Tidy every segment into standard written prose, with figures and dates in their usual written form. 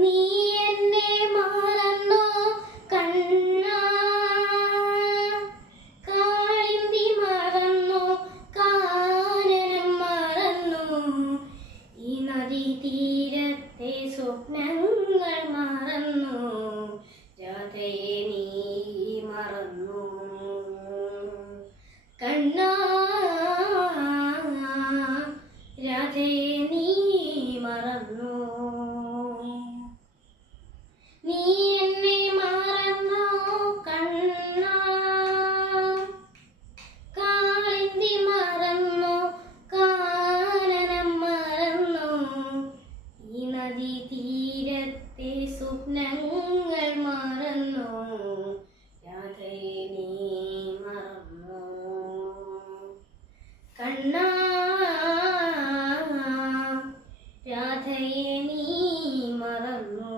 നീ എന്നെ മറന്നോ കണ്ണാ, കാളിന്തി മറന്നോ, കാനനം മറന്നു, ഈ നദി തീരത്തെ സ്വപ്നങ്ങൾ മറന്നു, രാധയെ നീ മറന്നു കണ്ണാ, രാധയെ നീ മറന്നു. നീ എന്നെ മറന്നോ കണ്ണാ, കാളിന്തി മറന്നോ, കാനനം മറന്നു, ഈ നദി തീരത്തെ സ്വപ്നങ്ങൾ മറന്നു, രാധയെ നീ മറന്നു കണ്ണാ, രാധയെ നീ മറന്നു.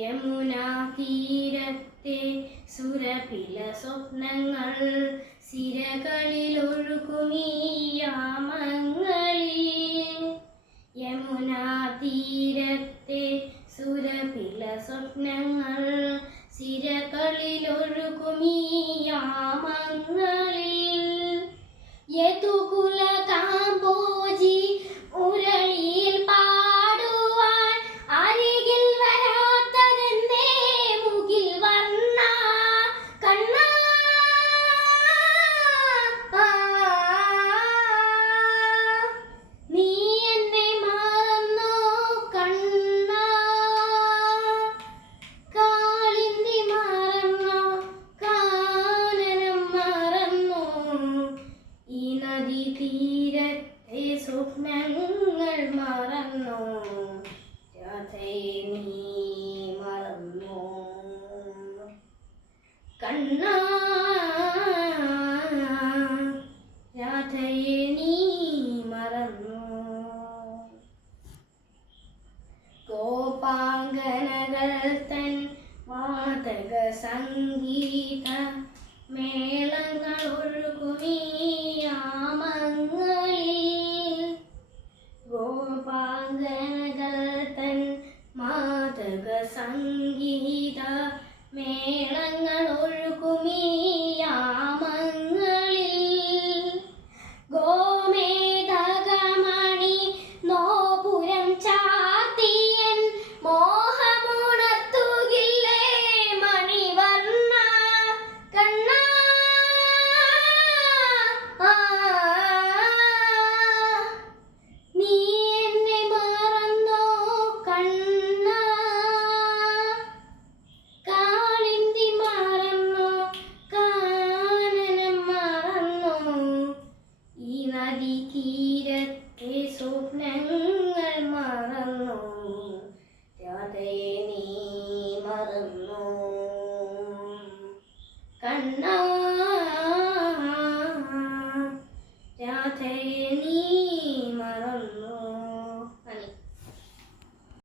യമുനാ തീരത്തെ സുരഭില സ്വപ്നങ്ങൾ സിരകളിൽ ഒഴുകുമീ യാമങ്ങളിൽ, യമുനാ തീരത്തെ സുരഭില സ്വപ്നങ്ങൾ സിരകളിൽ ഒഴുകുമീ യാമങ്ങളിൽ, യദുകുല കാമ്പോജി മുരളിയിൽ പാടുവാൻ അരികിൽ വരാത്തതെന്തേ മുകിൽ വർണ്ണ കണ്ണാ, നീ എന്നെ മറന്നോ കണ്ണാ, കാളിന്തി മറന്നോ, കാനനം മറന്നു, ഈ നദി തീരത്തെ സ്വപ്നങ്ങൾ മറന്നു, രാധയെ നീ മറന്നു കണ്ണാ, രാധയെ നീ മറന്നു. ഗോപാംഗനകൾ തൻ മാതക സംഗീത മേളങ്ങൾ ഒഴുകുമീ യാമങ്ങളിൽ, ഗോപാംഗനകൾ തൻ മാതക സംഗീത മേളങ്ങൾ ഒഴുകുമീ